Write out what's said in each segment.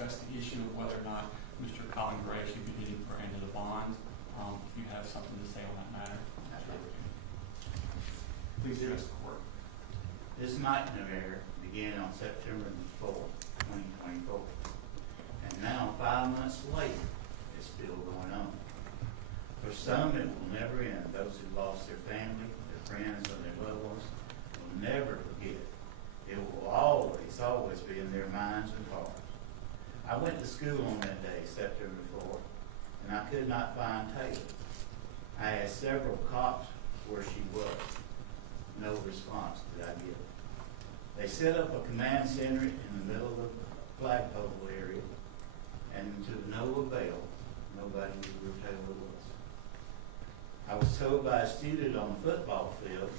discuss the issue of whether or not Mr. Colin Gray should be getting granted a bond. If you have something to say on that matter, please address the court. This nightmare began on September 4th, 2024. And now, 5 months later, it's still going on. For some, it will never end. Those who lost their family, their friends, or their loved ones will never forget. It will always, always be in their minds and hearts. I went to school on that day, September 4th, and I could not find Taylor. I asked several cops where she was. No response did I get. They set up a command center in the middle of the flagpole area, and to no avail, nobody knew where Taylor was. I was told by a student on the football field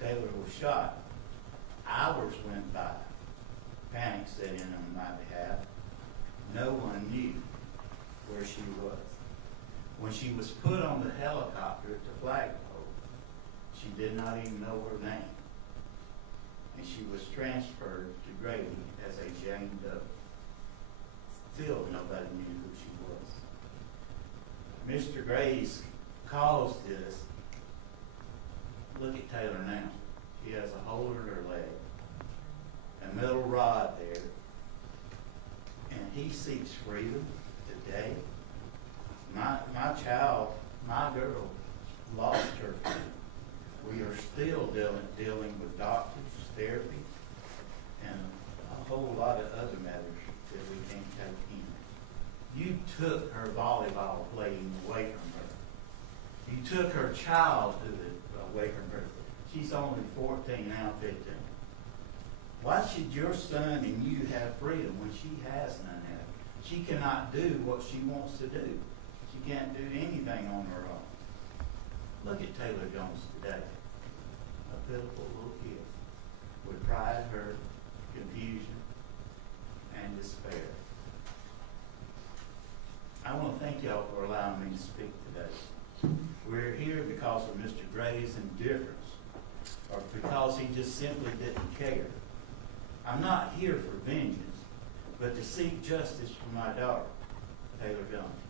Taylor was shot. Hours went by. Panic set in on my behalf. No one knew where she was. When she was put on the helicopter at the flagpole, she did not even know her name. And she was transferred to Grady as a Jane Doe. Still, nobody knew who she was. Mr. Grace caused this. Look at Taylor now. She has a hole in her leg, a metal rod there, and he seeks freedom today. My child, my girl, lost her freedom. We are still dealing with doctors, therapy, and a whole lot of other matters that we can't take in. You took her volleyball playing away from her. You took her childhood away from her. She's only 14, now 15. Why should your son and you have freedom when she has none of it? She cannot do what she wants to do. She can't do anything on her own. Look at Taylor Jones today. A pitiful little kid with pride, hurt, confusion, and despair. I want to thank y'all for allowing me to speak today. We're here because of Mr. Gray's indifference, or because he just simply didn't care. I'm not here for vengeance, but to seek justice for my daughter, Taylor Jones.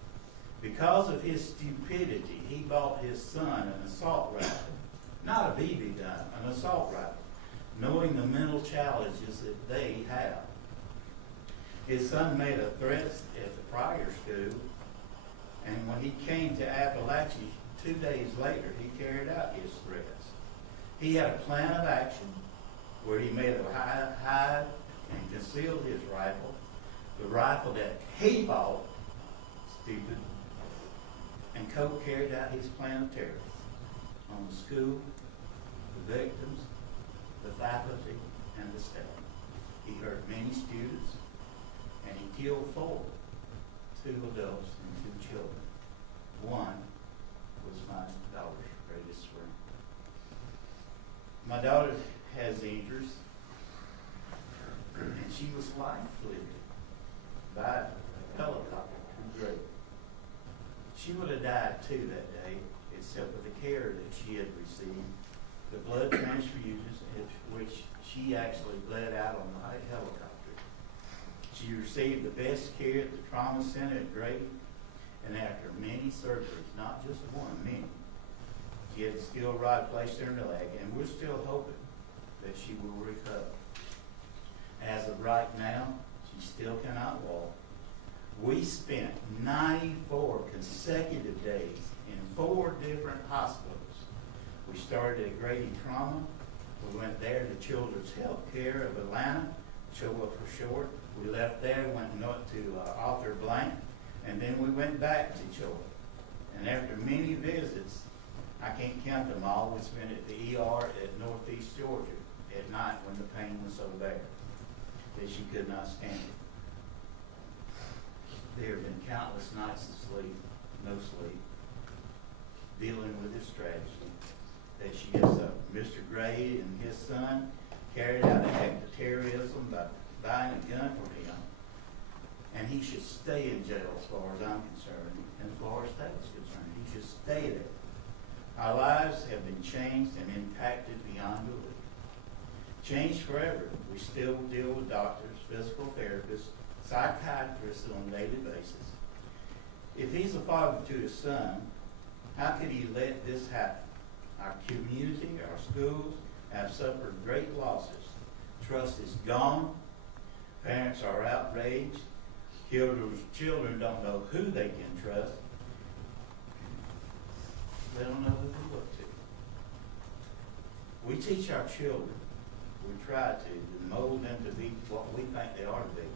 Because of his stupidity, he bought his son an assault rifle, not a BB gun, an assault rifle, knowing the mental challenges that they have. His son made a threat at the prior school, and when he came to Apalachee 2 days later, he carried out his threats. He had a plan of action where he made a hide and concealed his rifle, the rifle that he bought, stupid, and Coke carried out his plan of terror on the school, the victims, the faculty, and the staff. He hurt many students, and he killed 4, 2 adults and 2 children. One was my daughter's greatest friend. My daughter has injuries, and she was life-fleeted by a helicopter from Grady. She would have died too that day, except for the care that she had received, the blood transfusions, which she actually bled out on the helicopter. She received the best care at the trauma center at Grady, and after many surgeries, not just one, many, she had a steel rod placed in her leg, and we're still hoping that she will recover. As of right now, she still cannot walk. We spent 94 consecutive days in 4 different hospitals. We started at Grady Trauma. We went there to Children's Health Care of Atlanta, CHOA for short. We left there, went north to Arthur Blank, and then we went back to CHOA. And after many visits, I can't count them all, we spent at the ER at Northeast Georgia at night when the pain was so bad that she could not stand it. There have been countless nights of sleep, no sleep, dealing with this tragedy that she gets up. Mr. Gray and his son carried out an act of terrorism by buying a gun from him, and he should stay in jail as far as I'm concerned, and as far as State is concerned. He should stay there. Our lives have been changed and impacted beyond belief. Changed forever. We still deal with doctors, physical therapists, psychiatrists on a daily basis. If he's a father to his son, how could he let this happen? Our community, our schools have suffered great losses. Trust is gone. Parents are outraged. Children don't know who they can trust. They don't know who to look to. We teach our children, we try to mold them to be what we think they ought to be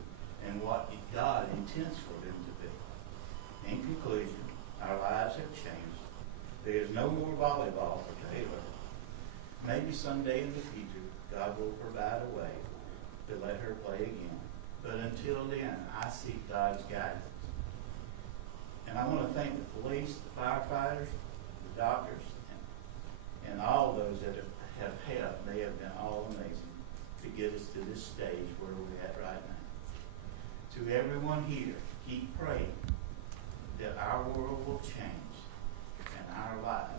and what God intends for them to be. In conclusion, our lives have changed. There is no more volleyball for Taylor. Maybe someday in the future, God will provide a way to let her play again. But until then, I seek God's guidance. And I want to thank the police, the firefighters, the doctors, and all those that have helped. They have been all amazing to get us to this stage where we're at right now. To everyone here, keep praying that our world will change and our lives